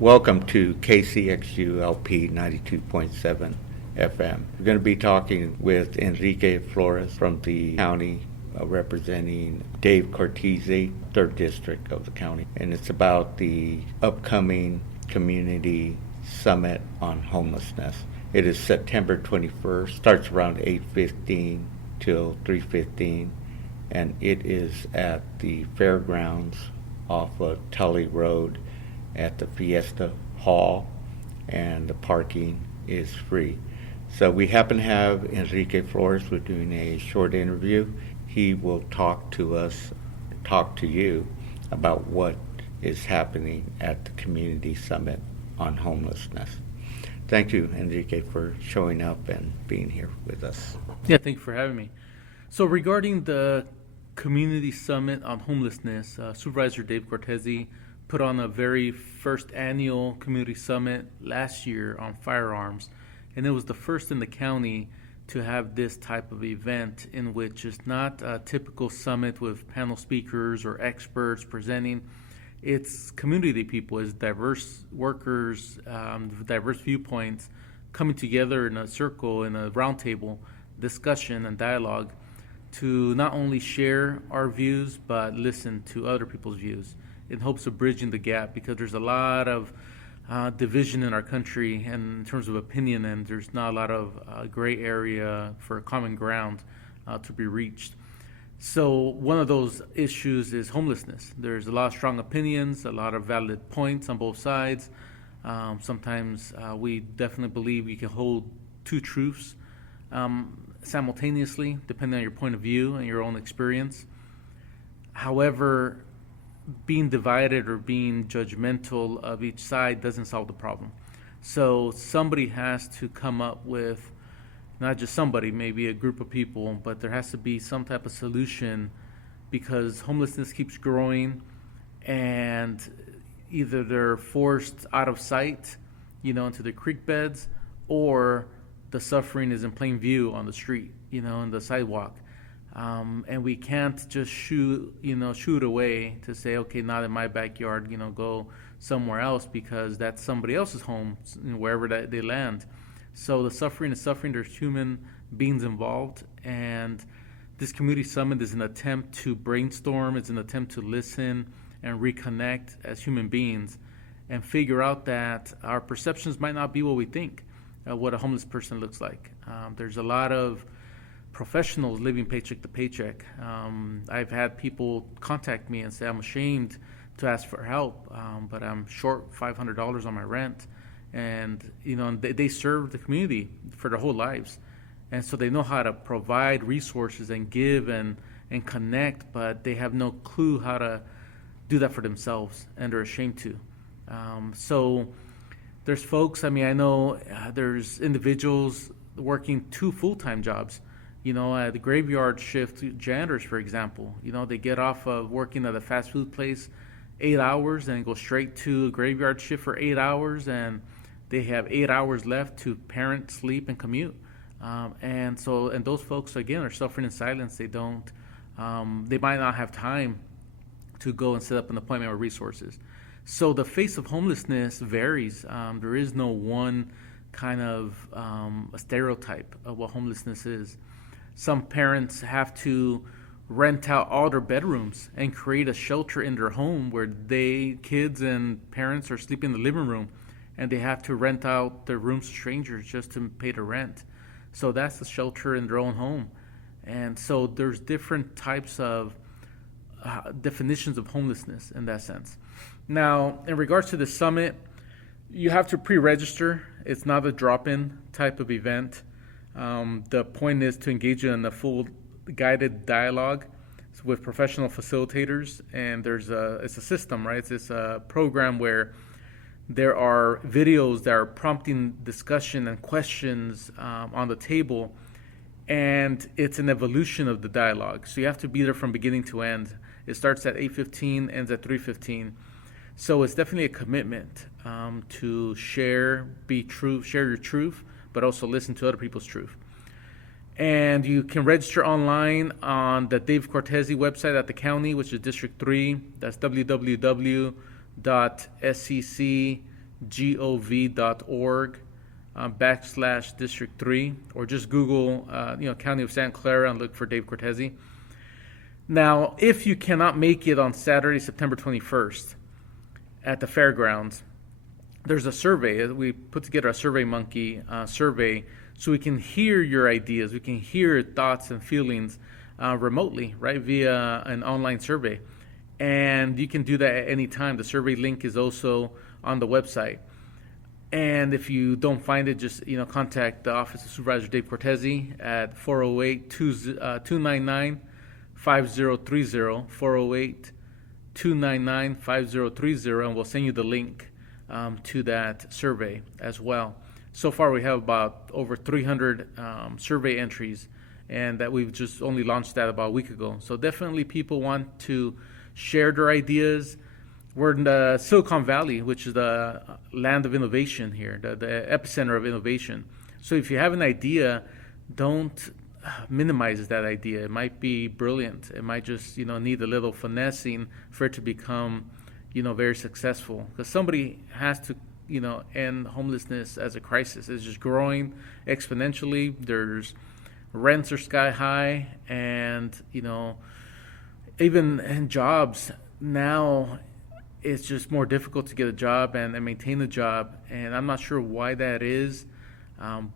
Welcome to KCXU LP 92.7 FM. We're going to be talking with Enrique Flores from the county, representing Dave Cortese, 3rd District of the county. And it's about the upcoming community summit on homelessness. It is September 21st, starts around 8:15 till 3:15, and it is at the Fairgrounds off of Tully Road at the Fiesta Hall, and the parking is free. So we happen to have Enrique Flores. We're doing a short interview. He will talk to you about what is happening at the Community Summit on Homelessness. Thank you, Enrique, for showing up and being here with us. Yeah, thank you for having me. So regarding the Community Summit on Homelessness, Supervisor Dave Cortese put on a very first annual community summit last year on firearms, and it was the first in the county to have this type of event, in which it's not a typical summit with panel speakers or experts presenting. It's community people, it's diverse workers, diverse viewpoints coming together in a circle, in a roundtable discussion and dialogue to not only share our views but listen to other people's views in hopes of bridging the gap, because there's a lot of division in our country and in terms of opinion, and there's not a lot of gray area for common ground to be reached. So one of those issues is homelessness. There's a lot of strong opinions, a lot of valid points on both sides. Sometimes we definitely believe you can hold two truths simultaneously, depending on your point of view and your own experience. However, being divided or being judgmental of each side doesn't solve the problem. So somebody has to come up with, not just somebody, maybe a group of people, but there has to be some type of solution, because homelessness keeps growing, and either they're forced out of sight, into the creek beds, or the suffering is in plain view on the street, on the sidewalk. And we can't just shoot away to say, okay, not in my backyard, go somewhere else, because that's somebody else's home, wherever they land. So the suffering is suffering. There's human beings involved, and this community summit is an attempt to brainstorm. It's an attempt to listen and reconnect as human beings, and figure out that our perceptions might not be what we think what a homeless person looks like. There's a lot of professionals living paycheck to paycheck. I've had people contact me and say, I'm ashamed to ask for help, but I'm short $500 on my rent. And they serve the community for their whole lives, and so they know how to provide resources and give and connect, but they have no clue how to do that for themselves, and they're ashamed to. So there's folks, I know there's individuals working 2 full-time jobs. The graveyard shift janitors, for example, they get off of working at a fast food place 8 hours and go straight to a graveyard shift for 8 hours, and they have 8 hours left to parent, sleep, and commute. And those folks, again, are suffering in silence. They might not have time to go and set up an appointment or resources. So the face of homelessness varies. There is no one kind of a stereotype of what homelessness is. Some parents have to rent out all their bedrooms and create a shelter in their home where kids and parents are sleeping in the living room, and they have to rent out their rooms to strangers just to pay the rent. So that's the shelter in their own home. And so there's different types of definitions of homelessness in that sense. Now, in regards to the summit, you have to pre-register. It's not a drop-in type of event. The point is to engage in a full guided dialogue with professional facilitators, and it's a system, right? It's a program where there are videos that are prompting discussion and questions on the table, and it's an evolution of the dialogue. So you have to be there from beginning to end. It starts at 8:15, ends at 3:15. So it's definitely a commitment to share your truth, but also listen to other people's truth. And you can register online on the Dave Cortese website at the county, which is District 3. That's www.scc gov.org/District 3, or just Google, County of Santa Clara and look for Dave Cortese. Now, if you cannot make it on Saturday, September 21st at the Fairgrounds, there's a survey. We put together a SurveyMonkey survey so we can hear your ideas. We can hear thoughts and feelings remotely, right, via an online survey. And you can do that at any time. The survey link is also on the website. And if you don't find it, just contact the Office of Supervisor Dave Cortese at 408-299-5030, 408-299-5030, and we'll send you the link to that survey as well. So far, we have about over 300 survey entries, and that we've just only launched that about a week ago. So definitely people want to share their ideas. We're in the Silicon Valley, which is the land of innovation here, the epicenter of innovation. So if you have an idea, don't minimize that idea. It might be brilliant. It might just need a little finessing for it to become very successful. Because somebody has to end homelessness as a crisis. It's just growing exponentially. There's rents are sky high, and even in jobs now, it's just more difficult to get a job and maintain a job. And I'm not sure why that is,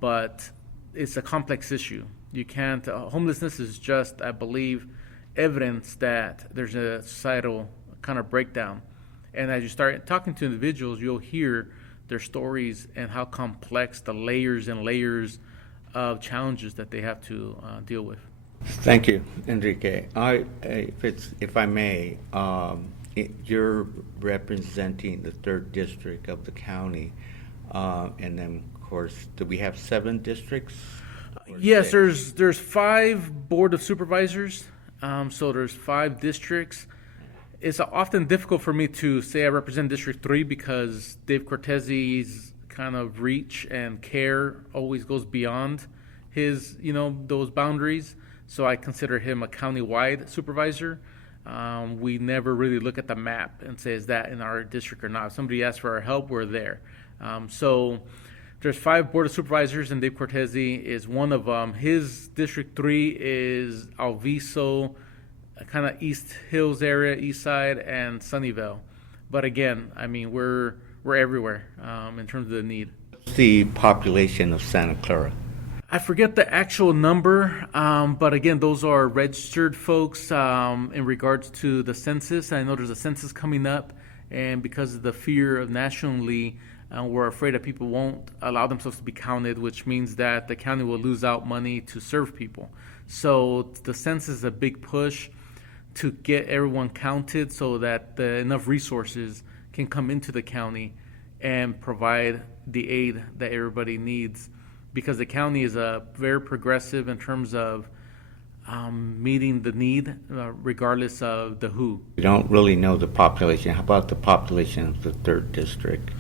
but it's a complex issue. You can't. Homelessness is just, I believe, evidence that there's a societal kind of breakdown. And as you start talking to individuals, you'll hear their stories and how complex the layers and layers of challenges that they have to deal with. Thank you, Enrique. If I may, you're representing the 3rd District of the county, and then, of course, do we have 7 districts? Yes, there's 5 Board of Supervisors, so there's 5 districts. It's often difficult for me to say I represent District 3 because Dave Cortese's kind of reach and care always goes beyond his, those boundaries. So I consider him a county-wide supervisor. We never really look at the map and say, is that in our district or not? If somebody asks for our help, we're there. So there's 5 Board of Supervisors, and Dave Cortese is one of them. His District 3 is Alviso, kind of East Hills area, East Side, and Sunnyvale. But again, we're everywhere in terms of the need. The population of Santa Clara. I forget the actual number, but again, those are registered folks in regards to the census. I know there's a census coming up, and because of the fear of nationally, we're afraid that people won't allow themselves to be counted, which means that the county will lose out money to serve people. So the census is a big push to get everyone counted so that enough resources can come into the county and provide the aid that everybody needs, because the county is very progressive in terms of meeting the need, regardless of the who. We don't really know the population. How about the population of the 3rd District?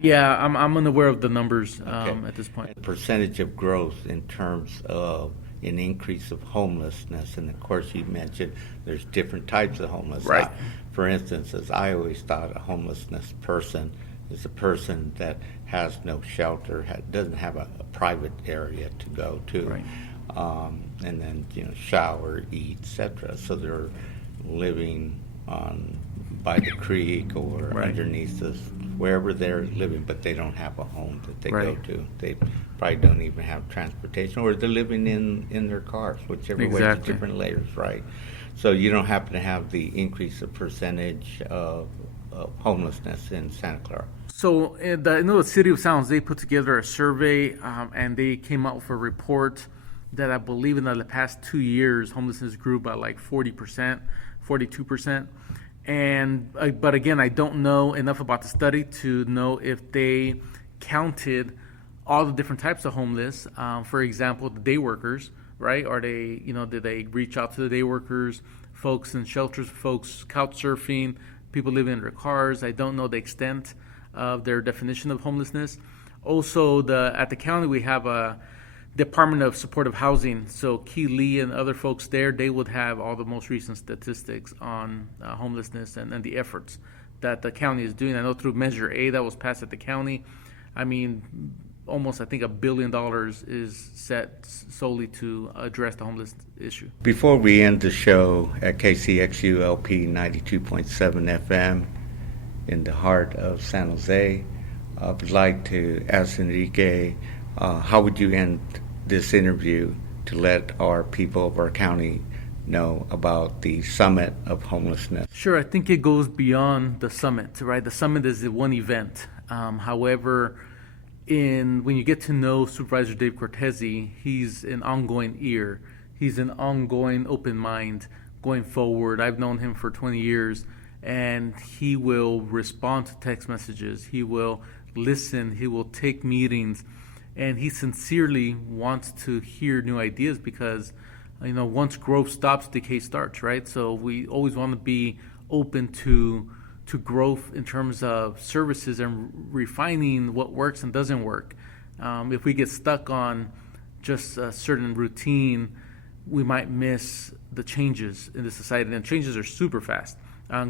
Yeah, I'm unaware of the numbers at this point. The percentage of growth in terms of an increase of homelessness, and of course you mentioned there's different types of homelessness. Right. For instance, as I always thought, a homelessness person is a person that has no shelter, doesn't have a private area to go to, right. And then shower, eat, etc. So they're living by the creek or right. underneath wherever they're living, but they don't have a home that they right. go to. They probably don't even have transportation, or they're living in their cars, whichever exactly. way, different layers, right? So you don't happen to have the increase of percentage of homelessness in Santa Clara. So the City of San Jose put together a survey, and they came out with a report that I believe in the past 2 years, homelessness grew by like 40%, 42%. But again, I don't know enough about the study to know if they counted all the different types of homeless. For example, the day workers, right? Are they, did they reach out to the day workers, folks in shelters, folks couch surfing, people living in their cars? I don't know the extent of their definition of homelessness. Also, at the county, we have a Department of Supportive Housing. So Key Lee and other folks there, they would have all the most recent statistics on homelessness and the efforts that the county is doing. I know through Measure A that was passed at the county, I mean, almost I think $1 billion is set solely to address the homeless issue. Before we end the show at KCXU LP 92.7 FM in the heart of San Jose, I would like to ask Enrique, how would you end this interview to let our people of our county know about the Summit of Homelessness? Sure, I think it goes beyond the summit, right? The summit is the one event. However, when you get to know Supervisor Dave Cortese, he's an ongoing ear. He's an ongoing open mind going forward. I've known him for 20 years, and he will respond to text messages. He will listen. He will take meetings, and he sincerely wants to hear new ideas because, once growth stops, decay starts, right? So we always want to be open to growth in terms of services and refining what works and doesn't work. If we get stuck on just a certain routine, we might miss the changes in the society, and changes are super fast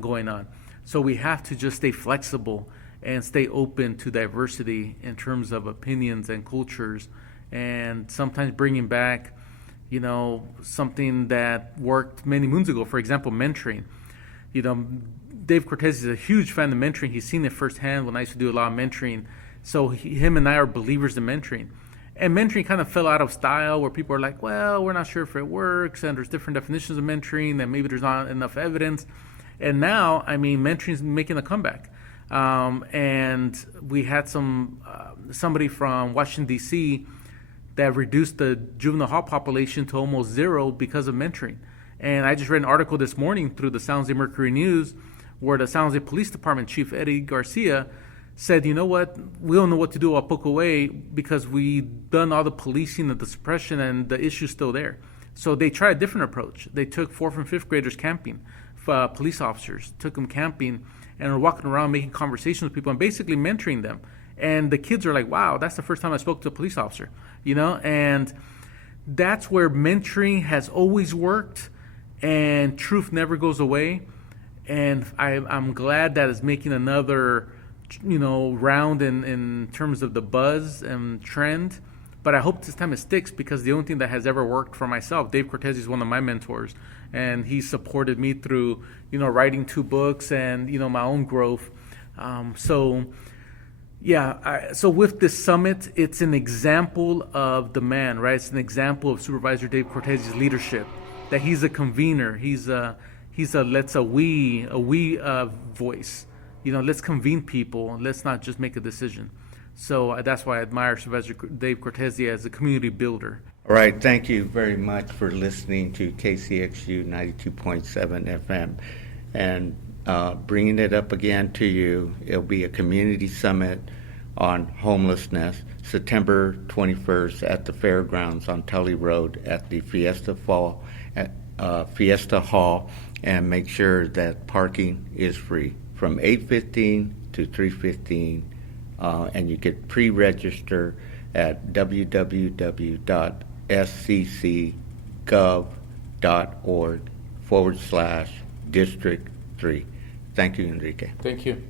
going on. So we have to just stay flexible and stay open to diversity in terms of opinions and cultures, and sometimes bringing back something that worked many moons ago. For example, mentoring. Dave Cortese is a huge fan of mentoring. He's seen it firsthand when I used to do a lot of mentoring. So him and I are believers in mentoring. And mentoring kind of fell out of style, where people are like, well, we're not sure if it works, and there's different definitions of mentoring, and maybe there's not enough evidence. And now, mentoring is making a comeback. And we had somebody from Washington, D.C., that reduced the juvenile hall population to almost zero because of mentoring. And I just read an article this morning through the San Jose Mercury News where the San Jose Police Department Chief Eddie Garcia said, you know what, we don't know what to do at Poco Way because we've done all the policing and the suppression and the issue's still there. So they tried a different approach. They took 4th and 5th graders camping, police officers, took them camping and were walking around making conversations with people and basically mentoring them. And the kids are like, wow, that's the first time I spoke to a police officer, and that's where mentoring has always worked, and truth never goes away. And I'm glad that it's making another, round in terms of the buzz and trend. But I hope this time it sticks, because the only thing that has ever worked for myself, Dave Cortese is one of my mentors, and he supported me through, writing 2 books and, my own growth. So with this summit, it's an example of the man, right? It's an example of Supervisor Dave Cortese's leadership, that he's a convener. He's a we voice. Let's convene people. Let's not just make a decision. So that's why I admire Supervisor Dave Cortese as a community builder. All right. Thank you very much for listening to KCXU 92.7 FM. And bringing it up again to you, it'll be a community summit on homelessness, September 21st at the Fairgrounds on Tully Road at the Fiesta Hall, and make sure that parking is free from 8:15 to 3:15, and you can pre-register at www.sccgov.org/District 3. Thank you, Enrique. Thank you.